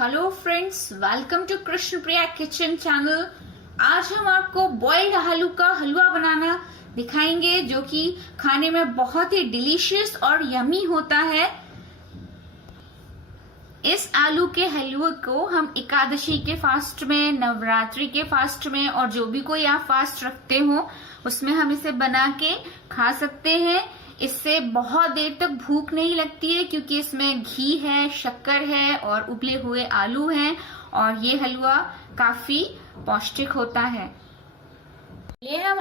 Hello friends, welcome to Krishna Priya kitchen channel. आज हम आपको बॉइल्ड आलू का हलवा बनाना दिखाएंगे जो कि खाने में बहुत ही डिलीशियस और यमी होता है। इस आलू के हलवे को हम एकादशी के फास्ट में, नवरात्रि के फास्ट में और जो भी कोई आप फास्ट रखते हो उसमें हम इसे बना के खा सकते हैं। इससे बहुत देर तक भूख नहीं लगती है क्योंकि इसमें घी है, शक्कर है और उबले हुए आलू हैं और ये हलवा काफी पौष्टिक होता है। ये हम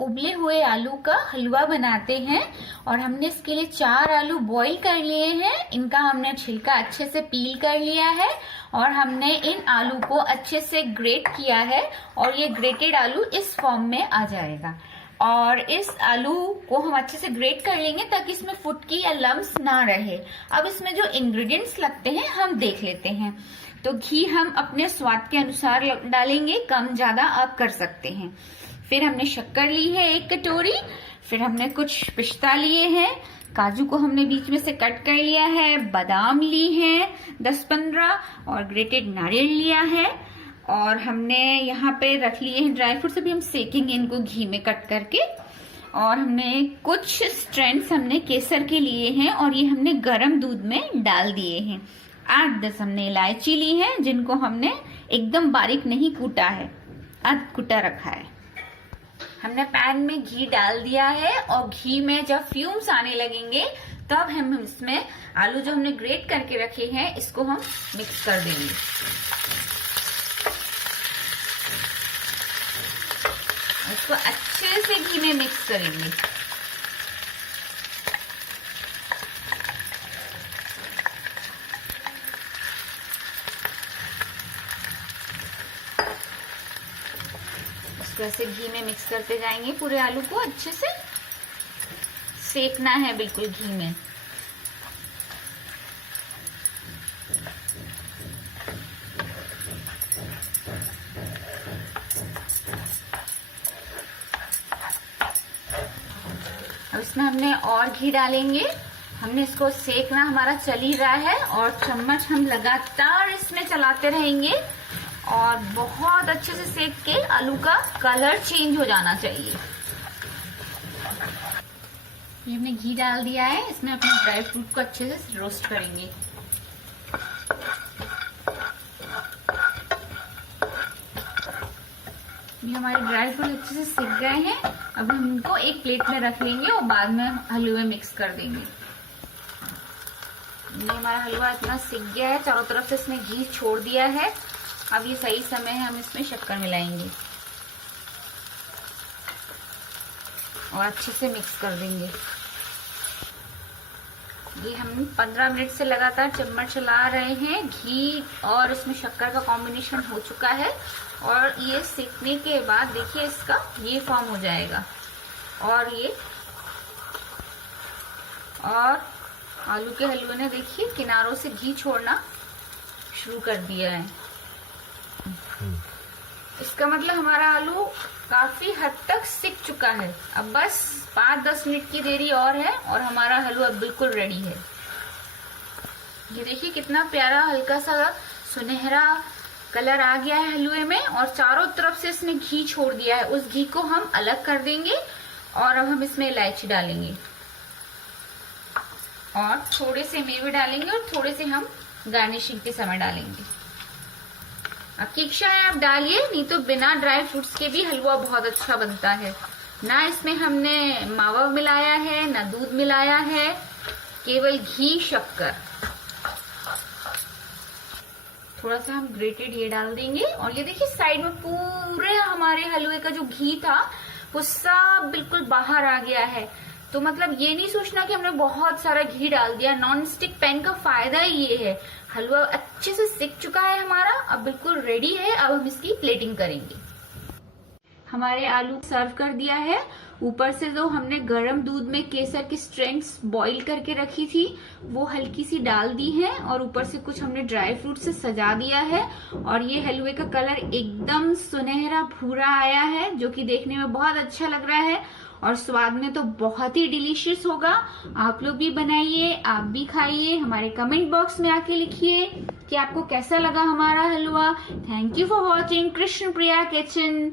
उबले हुए आलू का हलवा बनाते हैं और हमने इसके लिए 4 आलू बॉईल कर लिए हैं। इनका हमने छिलका अच्छे से पील कर लिया है और हमने इन आलू को अच्छे से ग्रेट किया है और ये ग्रेटेड आलू इस फॉर्म में आ जाएगा। और इस आलू को हम अच्छे से ग्रेट कर लेंगे ताकि इसमें फुटकी या लम्स ना रहे। अब इसमें जो इंग्रेडिएंट्स लगते हैं हम देख लेते हैं। तो घी हम अपने स्वाद के अनुसार डालेंगे, कम ज्यादा आप कर सकते हैं। फिर हमने शक्कर ली है 1 कटोरी। फिर हमने कुछ पिस्ता लिए हैं, काजू को हमने बीच में से कट कर लिया है, बादाम ली है 10-15 और ग्रेटेड नारियल लिया है। और हमने यहाँ पे रख लिए हैं ड्राई फ्रूट्स, अभी हम सेकेंगे इनको घी में कट करके। और हमने कुछ स्ट्रैंड्स हमने केसर के लिए हैं और ये हमने गरम दूध में डाल दिए हैं। 8-10 हमने इलायची ली है जिनको हमने एकदम बारीक नहीं कूटा है, अध कुटा रखा है। हमने पैन में घी डाल दिया है और घी में जब फ्यूम्स आने लगेंगे तब हम इसमें आलू जो हमने ग्रेट करके रखे हैं इसको हम मिक्स कर देंगे। इसको अच्छे से घी में मिक्स करेंगे। इसको ऐसे घी में मिक्स करते जाएंगे। पूरे आलू को अच्छे से सेकना है, बिल्कुल घी में। अब इसमें हमने और घी डालेंगे। हमने इसको सेकना हमारा चल ही रहा है और चम्मच हम लगातार इसमें चलाते रहेंगे और बहुत अच्छे से सेक के आलू का कलर चेंज हो जाना चाहिए। ये हमने घी डाल दिया है, इसमें अपने ड्राई फ्रूट को अच्छे से रोस्ट करेंगे। ये हमारे ड्राई फ्रूट अच्छे से सिक गए हैं। अब हम इनको एक प्लेट में रख लेंगे और बाद में हलवे में मिक्स कर देंगे। ये हमारा हलवा इतना सिक गया है, चारों तरफ से इसने घी छोड़ दिया है। अब ये सही समय है, हम इसमें शक्कर मिलाएंगे और अच्छे से मिक्स कर देंगे। ये हम 15 मिनट से लगातार चम्मच चला रहे हैं। घी और इसमें शक्कर का कॉम्बिनेशन हो चुका है और ये सीखने के बाद देखिए इसका ये फॉर्म हो जाएगा। और आलू के हलवे ने देखिए किनारों से घी छोड़ना शुरू कर दिया है। इसका मतलब हमारा आलू काफी हद तक सिक चुका है। अब बस 5-10 मिनट की देरी और है और हमारा हलवा बिल्कुल रेडी है। ये देखिए कितना प्यारा हल्का सा सुनहरा कलर आ गया है हलवे में और चारों तरफ से इसने घी छोड़ दिया है। उस घी को हम अलग कर देंगे और अब हम इसमें इलायची डालेंगे और थोड़े से मेवे डालेंगे और थोड़े से हम गार्निशिंग के समय डालेंगे। आपकी इच्छा है आप डालिए, नहीं तो बिना ड्राई फ्रूट्स के भी हलवा बहुत अच्छा बनता है। ना इसमें हमने मावा मिलाया है ना दूध मिलाया है, केवल घी शक्कर। थोड़ा सा हम ग्रेटेड ये डाल देंगे और ये देखिए साइड में पूरे हमारे हलवे का जो घी था वो सब बिल्कुल बाहर आ गया है। तो मतलब ये नहीं सोचना कि हमने बहुत सारा घी डाल दिया। नॉन स्टिक पैन का फायदा ही ये है। हलवा अच्छे से सिक चुका है हमारा, अब बिल्कुल रेडी है। अब हम इसकी प्लेटिंग करेंगे। हमारे आलू सर्व कर दिया है। ऊपर से जो हमने गर्म दूध में केसर की स्ट्रैंड्स बॉईल करके रखी थी वो हल्की सी डाल दी है और ऊपर से कुछ हमने ड्राई फ्रूट से सजा दिया है। और ये हलवे का कलर एकदम सुनहरा भूरा आया है जो कि देखने में बहुत अच्छा लग रहा है और स्वाद में तो बहुत ही डिलीशियस होगा। आप लोग भी बनाइए, आप भी खाइए। हमारे कमेंट बॉक्स में आके लिखिए कि आपको कैसा लगा हमारा halwa. Thank you for watching Krishna Priya kitchen.